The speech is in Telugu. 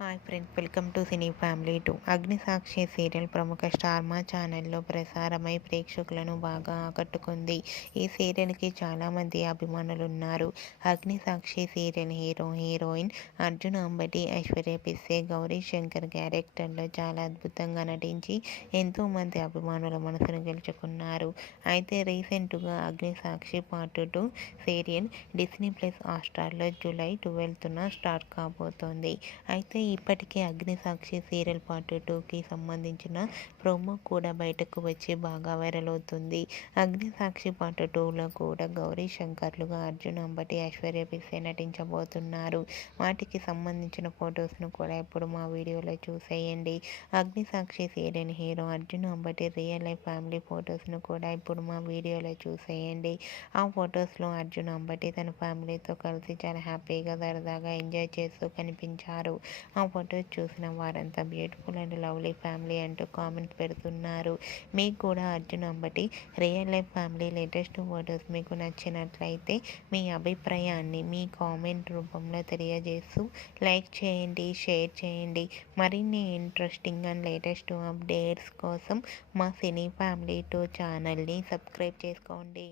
Hi friends, welcome to cine family 2. Agnisakshi serial ప్రముఖ స్టార్ మా ఛానల్లో ప్రసారమై ప్రేక్షకులను బాగా ఆకట్టుకుంది. ఈ సీరియల్కి చాలామంది అభిమానులు ఉన్నారు. అగ్నిసాక్షి సీరియల్ హీరోయిన్ అర్జున్ అంబటి, ఐశ్వర్య పిస్సే, గౌరీ శంకర్ క్యారెక్టర్లో చాలా అద్భుతంగా నటించి ఎంతోమంది అభిమానుల మనసును గెలుచుకున్నారు. అయితే రీసెంట్గా Agnisakshi part 2 serial Disney plus హాట్‌స్టార్లో జూలై 12న స్టార్ట్ కాబోతోంది. అయితే ఇప్పటికే అగ్నిసాక్షి సీరియల్ పార్ట్ 2కి సంబంధించిన ప్రోమో కూడా బయటకు వచ్చి బాగా వైరల్ అవుతుంది. అగ్నిసాక్షి పార్ట్ 2లో కూడా గౌరీ శంకర్లుగా అర్జున్ అంబటి, ఐశ్వర్య పిస్సే నటించబోతున్నారు. వాటికి సంబంధించిన ఫొటోస్ను కూడా ఇప్పుడు మా వీడియోలో చూసేయండి. Agnisakshi serial hero Arjun Ambati real life family ఫొటోస్ను కూడా ఇప్పుడు మా వీడియోలో చూసేయండి. ఆ ఫొటోస్లో అర్జున్ అంబటి తన ఫ్యామిలీతో కలిసి చాలా హ్యాపీగా సరదాగా ఎంజాయ్ చేస్తూ కనిపించారు. ఆ ఫొటోస్ చూసిన వారంతా బ్యూటిఫుల్ అండ్ లవ్లీ ఫ్యామిలీ అంటూ కామెంట్స్ పెడుతున్నారు. మీకు కూడా Arjun Ambati real life family latest photos మీకు నచ్చినట్లయితే మీ అభిప్రాయాన్ని మీ కామెంట్ రూపంలో తెలియజేస్తూ లైక్ చేయండి, షేర్ చేయండి. మరిన్ని ఇంట్రెస్టింగ్ అండ్ లేటెస్ట్ అప్డేట్స్ కోసం మా సినీ ఫ్యామిలీ 2 ఛానల్ని సబ్స్క్రైబ్ చేసుకోండి.